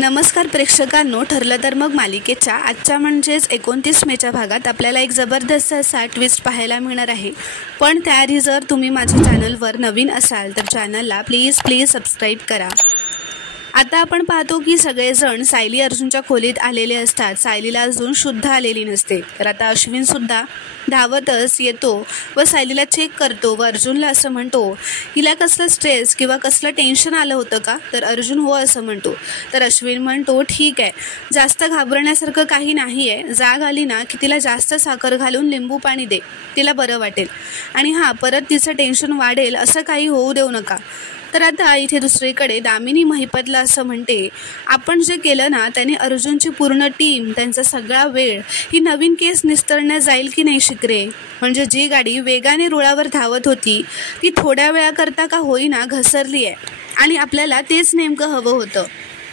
नमस्कार प्रेक्षकांनो, ठरलं तर मग मालिकेच्या आजच्या म्हणजेच 29 मेच्या भागात आपल्याला एक जबरदस्त असा ट्विस्ट पाहायला मिळणार आहे। पण त्याआधी जर तुम्ही माझ्या चॅनलवर नवीन असाल तर चॅनलला प्लीज सबस्क्राईब करा। आता आपण पाहतो की सगळेजण सायली अर्जुनच्या खोलीत आलेले असतात। सायलीला अजून शुद्ध आलेली नसते, तर आता अश्विन सुद्धा धावतच येतो व सायलीला चेक करतो व अर्जुनला असं म्हणतो, हिला कसलं स्ट्रेस किंवा कसलं टेन्शन आलं होतं का? तर अर्जुन हो असं म्हणतो। तर अश्विन म्हणतो, ठीक आहे, जास्त घाबरण्यासारखं काही नाही आहे, जाग आली ना की तिला जास्त साखर घालून लिंबू पाणी दे, तिला बरं वाटेल। आणि हां, परत तिचं टेन्शन वाढेल असं काही होऊ देऊ नका। तर आता इथे दुसरीकडे दामिनी महिपतला असं म्हणते, आपण जे केलं ना त्याने अर्जुनची पूर्ण टीम, त्यांचा सगळा वेळ ही नवीन केस निस्तरण्यात जाईल की नाही शिकरे? म्हणजे जी गाडी वेगाने रुळावर धावत होती ती थोड्या वेळाकरता का होईना घसरली आहे आणि आपल्याला तेच नेमकं हवं होतं।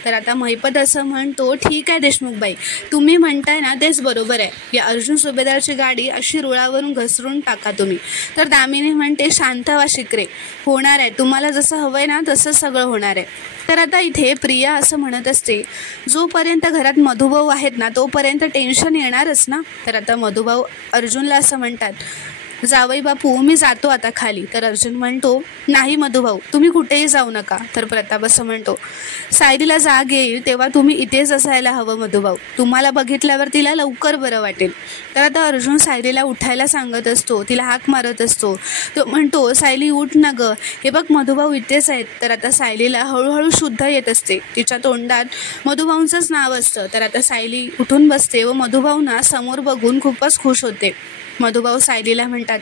तर आता महिपत असं म्हणतो, ठीक आहे देशमुखबाई, तुम्ही म्हणताय ना तेच बरोबर आहे, या अर्जुन सुभेदारची गाडी अशी रुळावरून घसरून टाका तुम्ही। तर दामिनी म्हणते, शांत व्हा शिकरे, होणार आहे, तुम्हाला जसं हवंय ना तसं सगळं होणार आहे। तर आता इथे प्रिया असं म्हणत असते, जोपर्यंत घरात मधुभाऊ आहेत ना तोपर्यंत टेन्शन येणारच ना। तर आता मधुभाऊ अर्जुनला असं म्हणतात, जावई बापू मी जातो आता खाली। तर अर्जुन म्हणतो, नाही मधुभाऊ, तुम्ही कुठेही जाऊ नका। तर प्रताप असं म्हणतो, सायलीला जाग येईल तेव्हा तुम्ही इथेच असायला हवं मधुभाऊ, तुम्हाला बघितल्यावर तिला लवकर बरं वाटेल। तर आता अर्जुन सायलीला उठायला सांगत असतो, तिला हाक मारत असतो, तो म्हणतो, सायली उठ ना गं, हे बघ मधुभाऊ इथेच आहेत। तर आता सायलीला हळूहळू शुद्ध येत असते, तिच्या तोंडात मधुभाऊंचंच नाव असतं। तर आता सायली उठून बसते व मधुभाऊंना समोर बघून खूपच खुश होते। मधुभाऊ सायलीला म्हणतात,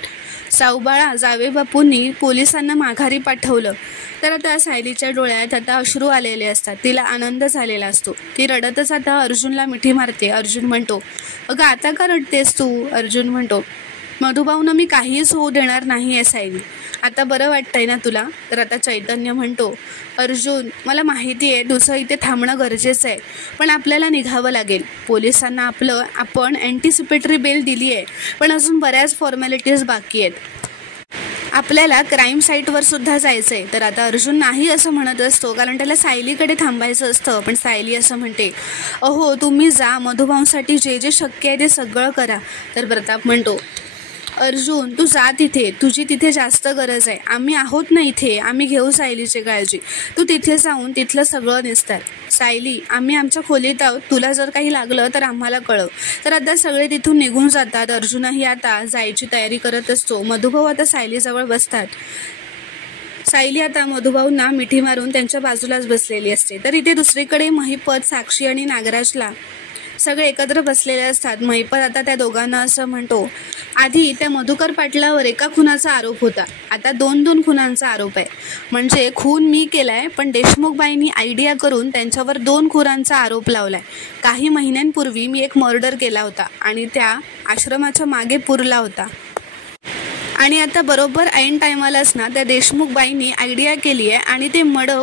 साऊबाळा, जावे बापूंनी पोलिसांना माघारी पाठवलं। तर आता सायलीच्या डोळ्यात आता अश्रू आलेले असतात, तिला आनंद झालेला असतो, ती रडतच आता अर्जुनला मिठी मारते। अर्जुन म्हणतो, अगं आता का रडतेस तू? अर्जुन म्हणतो, मधुभाऊंना मी काहीच होऊ देणार नाही आहे सायली, आता बरं वाटतंय ना तुला? तर आता चैतन्य म्हणतो, अर्जुन मला माहिती आहे तुझं इथे थांबणं गरजेचं आहे, पण आपल्याला निघावं लागेल। पोलिसांना आपण अँटिसिपेटरी बेल दिली आहे, पण अजून बऱ्याच फॉर्मॅलिटीज बाकी आहेत, आपल्याला क्राईम साईटवर सुद्धा जायचं आहे। तर आता अर्जुन नाही असं म्हणत असतो, कारण त्याला सायलीकडे थांबायचं असतं। पण सायली असं म्हणते, अहो तुम्ही जा, मधुभाऊंसाठी जे जे शक्य आहे ते सगळं करा। तर प्रताप म्हणतो, अर्जुन तू जा तिथे, तुझी तिथे जास्त गरज आहे, आम्ही आहोत ना इथे, आम्ही घेऊ सायलीची काळजी, तू तिथे जाऊन तिथलं सगळं निस्तार। सायली, आम्ही आमच्या खोलीत आहोत, तुला जर काही लागलं तर आम्हाला कळव। तर आता सगळे तिथून निघून जातात। अर्जुनही आता जायची तयारी करत असतो। मधुभाऊ आता सायलीजवळ बसतात। सायली आता मधुभाऊंना मिठी मारून त्यांच्या बाजूलाच बसलेली असते। तर इथे दुसरीकडे महिपत, साक्षी आणि नागराजला सगळे एकत्र बसलेले असतात। महिपत आता त्या दोघांना असं म्हणतो, आधी त्या मधुकर पाटलावर एका खुनाचा आरोप होता, आता दोन खुनांचा आरोप आहे। म्हणजे खून मी केलाय, पण देशमुखबाईंनी आयडिया करून त्यांच्यावर 2 खुनांचा आरोप लावलाय। काही महिन्यांपूर्वी मी एक मर्डर केला होता आणि त्या आश्रमाच्या मागे पुरला होता, आणि आता बरोबर ऐन टायमालाच ना त्या देशमुखबाईंनी आयडिया केली आहे आणि ते मडं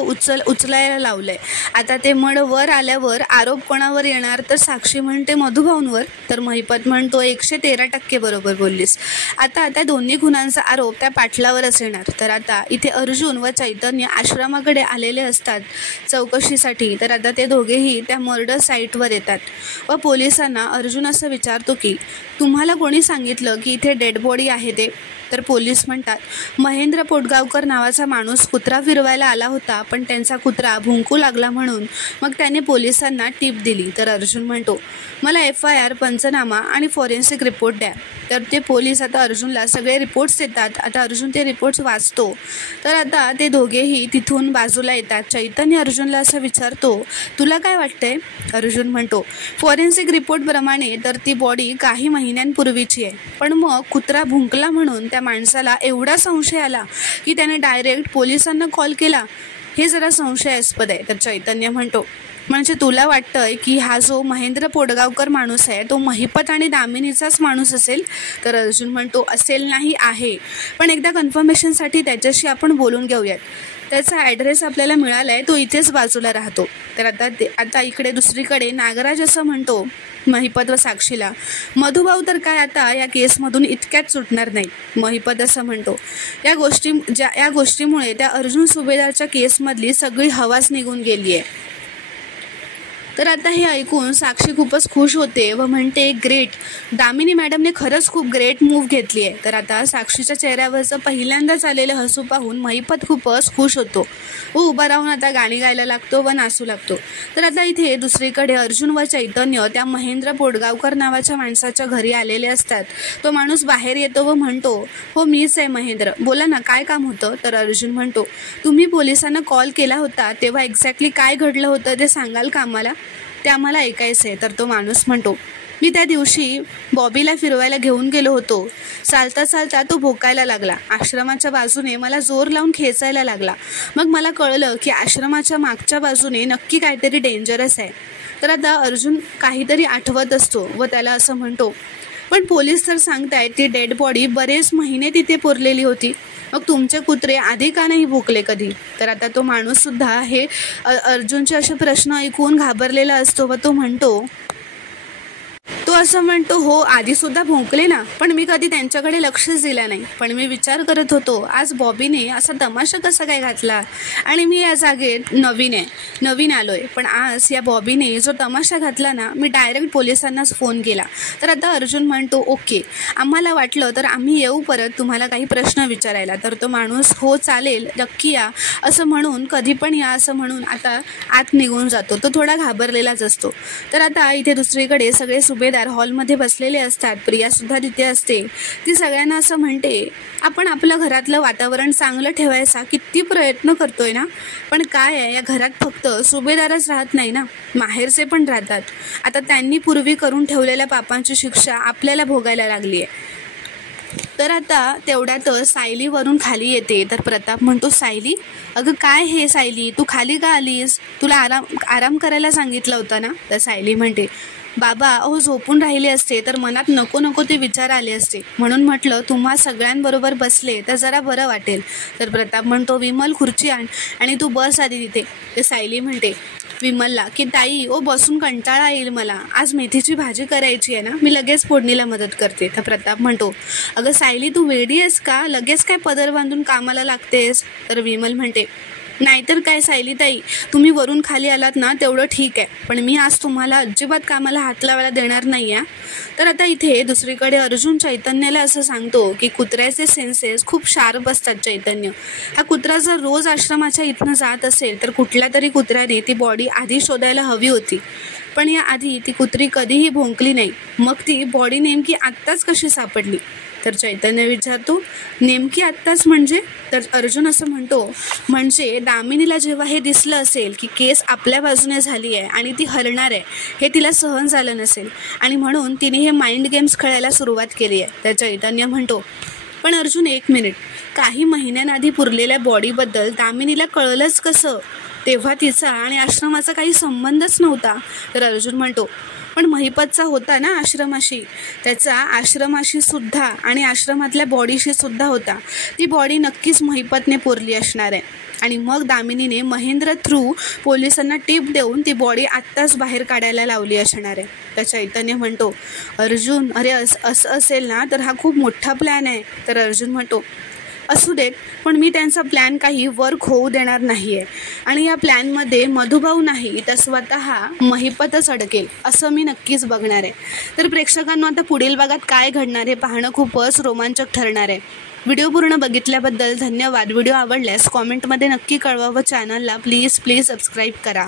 उचलायला लावलंय। आता ते मड वर आल्यावर आरोप कोणावर येणार? तर साक्षी म्हणते मधुभाऊंवर। तर महिपत म्हणतो, 113% बरोबर बोललीस, आता त्या दोन्ही खुनांचा आरोप त्या पाटलावरच येणार। तर आता इथे अर्जुन व चैतन्य आश्रमाकडे आलेले असतात चौकशीसाठी। तर आता ते दोघेही त्या मर्डर साईटवर येतात व पोलिसांना अर्जुन असं विचारतो की, तुम्हाला कोणी सांगितलं की इथे डेड बॉडी आहे ते? तर पोलीस म्हणतात, महेंद्र पोटगावकर नावाचा माणूस कुत्रा फिरवायला आला होता, पण त्यांचा कुत्रा भुंकू लागला म्हणून मग त्याने पोलिसांना टीप दिली। तर अर्जुन म्हणतो, मला FIR, पंचनामा आणि फॉरेन्सिक रिपोर्ट द्या। तर ते पोलीस आता अर्जुनला सगळे रिपोर्ट्स देतात। आता अर्जुन ते रिपोर्ट्स वाचतो। तर आता ते दोघेही तिथून बाजूला येतात। चैतन्य अर्जुनला असं विचारतो, तुला काय वाटतंय? अर्जुन म्हणतो, फॉरेन्सिक रिपोर्टप्रमाणे तर ती बॉडी काही महिन्यांपूर्वीची आहे, पण मग कुत्रा भुंकला म्हणून त्या माणसाला एवढा संशय आला की त्याने डायरेक्ट पोलिसांना कॉल केला, हे जरा संशयास्पद आहे। तर चैतन्य म्हणतो, म्हणजे तुला वाटतंय की हा जो महेंद्र पोटगावकर माणूस आहे तो महिपत आणि दामिनीचाच माणूस असेल? तर अर्जुन म्हणतो, असेल नाही आहे, पण एकदा कन्फर्मेशनसाठी त्याच्याशी आपण बोलून घेऊयात, त्याचा ॲड्रेस आपल्याला मिळाला आहे, तो इथेच बाजूला राहतो। तर आता इकडे दुसरीकडे नागराज असं म्हणतो महिपत व साक्षीला, मधुभाऊ तर काय आता या केसमधून इतक्यात सुटणार नाही। महिपत असं म्हणतो, या गोष्टीमुळे त्या अर्जुन सुभेदारच्या केसमधली सगळी हवाच निघून गेली आहे। तर आता हे ऐकून साक्षी खूपच खुश होते व म्हणते ग्रेट, दामिनी मॅडमने खरंच खूप ग्रेट मूव्ह घेतली आहे. तर आता साक्षीच्या चेहऱ्यावरचं पहिल्यांदाच आलेलं हसू पाहून महिपत खूपच खुश होतो व उभा राहून आता गाणी गायला लागतो व नाचू लागतो. तर आता इथे दुसरीकडे अर्जुन व चैतन्य त्या महेंद्र पोटगावकर नावाच्या माणसाच्या घरी आलेले असतात. तो माणूस बाहेर येतो व म्हणतो, हो मीच आहे महेंद्र, बोला ना काय काम होतं. तर अर्जुन म्हणतो, तुम्ही पोलिसांना कॉल केला होता तेव्हा एक्झॅक्टली काय घडलं होतं ते सांगाल का आम्हाला, ते आम्हाला ऐकायचं आहे. तर तो माणूस म्हणतो, मी त्या दिवशी बॉबीला फिरवायला घेऊन गेलो होतो. चालता चालता तो भोकायला लागला. आश्रमाच्या बाजूने मला जोर लावून खेचायला लागला. मग मला कळलं की आश्रमाच्या मागच्या बाजूने नक्की काहीतरी डेंजरस आहे. तर आता अर्जुन काहीतरी आठवत असतो व त्याला असं म्हणतो, पण पोलीस तर सांगतायत ती डेड बॉडी बरेच महिने तिथे पुरलेली होती. मग तुमचे कुत्रे आधी का नाही भुकले कधी. तर आता तो माणूससुद्धा हे अर्जुनचे असे प्रश्न ऐकून घाबरलेला असतो व तो असं म्हणतो, हो आधीसुद्धा भोंकले ना, पण मी कधी त्यांच्याकडे लक्षच दिलं नाही. पण मी विचार करत होतो आज बॉबीने असा तमाशा कसा काय घातला आणि मी या जागेत नवीन आलोय. पण आज या बॉबीने जो तमाशा घातला ना, मी डायरेक्ट पोलिसांनाच फोन केला. तर आता अर्जुन म्हणतो, ओके, आम्हाला वाटलं तर आम्ही येऊ परत तुम्हाला काही प्रश्न विचारायला. तर तो माणूस, हो चालेल, नक्की या असं म्हणून, कधी पण या असं म्हणून आता आत निघून जातो. तो थोडा घाबरलेलाच असतो. तर आता इथे दुसरीकडे सगळे सुभेदार हॉलमध्ये बसलेले असतात. प्रियासुद्धा तिथे असते. ती सगळ्यांना असं म्हणते, आपण आपलं घरातलं वातावरण चांगलं ठेवायचा किती प्रयत्न करतोय ना, पण काय आहे या घरात फक्त सुभेदारच राहत नाही ना, माहेरचे पण राहतात. आता त्यांनी पूर्वी करून ठेवलेल्या पापांची शिक्षा आपल्याला भोगायला लागली आहे. तर आता तेवढ्यातच सायली वरून खाली येते. तर प्रताप म्हणतो, सायली, अगं काय हे सायली, तू खाली का आलीस, तुला आराम करायला सांगितलं होतं ना. तर सायली म्हणते, बाबा अहो झोपून राहिले असते तर मनात नको नको ते विचार आले असते, म्हणून म्हटलं तुम्हा सगळ्यांबरोबर बसले तर जरा बरं वाटेल. तर प्रताप म्हणतो, विमल खुर्ची आण आणि तू बस आधी तिथे. ते सायली म्हणते विमलला की ताई बसून कंटाळा येईल मला, आज मेथीची भाजी करायची आहे ना, मी लगेच फोडणीला मदत करते. तर प्रताप म्हणतो, अगं सायली तू वेडी आहेस का, लगेच काय पदर बांधून कामाला लागतेस. तर विमल म्हणते, नाहीतर काय सायली ताई, तुम्ही वरून खाली आलात ना तेवढं ठीक आहे, पण मी आज तुम्हाला अजिबात कामाला हात लावायला देणार नाही आहे. तर आता इथे दुसरीकडे अर्जुन चैतन्याला असं सांगतो की कुत्र्याचे सेन्सेस खूप शार्प असतात. चैतन्य, हा कुत्रा जर रोज आश्रमाच्या इथनं जात असेल तर कुठल्या तरी कुत्र्याने ती बॉडी आधी शोधायला हवी होती, पण या आधी ती कुत्री कधीही भोंकली नाही. मग ती बॉडी नेमकी आत्ताच कशी सापडली. तर चैतन्य विचारतो, नेमकी आत्ताच म्हणजे. तर अर्जुन असं म्हणतो, म्हणजे दामिनीला जेव्हा हे दिसलं असेल की केस आपल्या बाजूने झाली आहे आणि ती हरणार आहे, हे तिला सहन झालं नसेल आणि म्हणून तिने हे माइंड गेम्स खेळायला सुरुवात केली आहे. तर चैतन्य म्हणतो, पण अर्जुन एक मिनिट, काही महिन्यांआधी पुरलेल्या बॉडीबद्दल दामिनीला कळलंच कसं, तेव्हा तिचा आणि आश्रमाचा काही संबंधच नव्हता. तर अर्जुन म्हणतो, पण महिपतचा होता ना आश्रमाशी, त्याचा आश्रमाशी सुद्धा आणि आश्रमातल्या बॉडीशी सुद्धा होता. ती बॉडी नक्कीच महिपतने पुरली असणार आहे आणि मग दामिनीने महेंद्र थ्रू पोलिसांना टिप देऊन ती बॉडी आत्ताच बाहेर काढायला लावली असणार आहे. तर चैतन्य म्हणतो, अर्जुन अरे असं असेल ना तर हा खूप मोठा प्लॅन आहे. तर अर्जुन म्हणतो, असू देत, पण मी त्यांचा प्लॅन काही वर्क होऊ देणार नाही आहे आणि या प्लॅनमध्ये मधुभाऊ नाही तर स्वतः महिपतच अडकेल असं मी नक्कीच बघणार आहे. तर प्रेक्षकांना आता पुढील भागात काय घडणार हे पाहणं खूपच रोमांचक ठरणार आहे. व्हिडिओ पूर्ण बघितल्याबद्दल धन्यवाद. व्हिडिओ आवडल्यास कॉमेंटमध्ये नक्की कळवा व चॅनलला प्लीज सबस्क्राईब करा.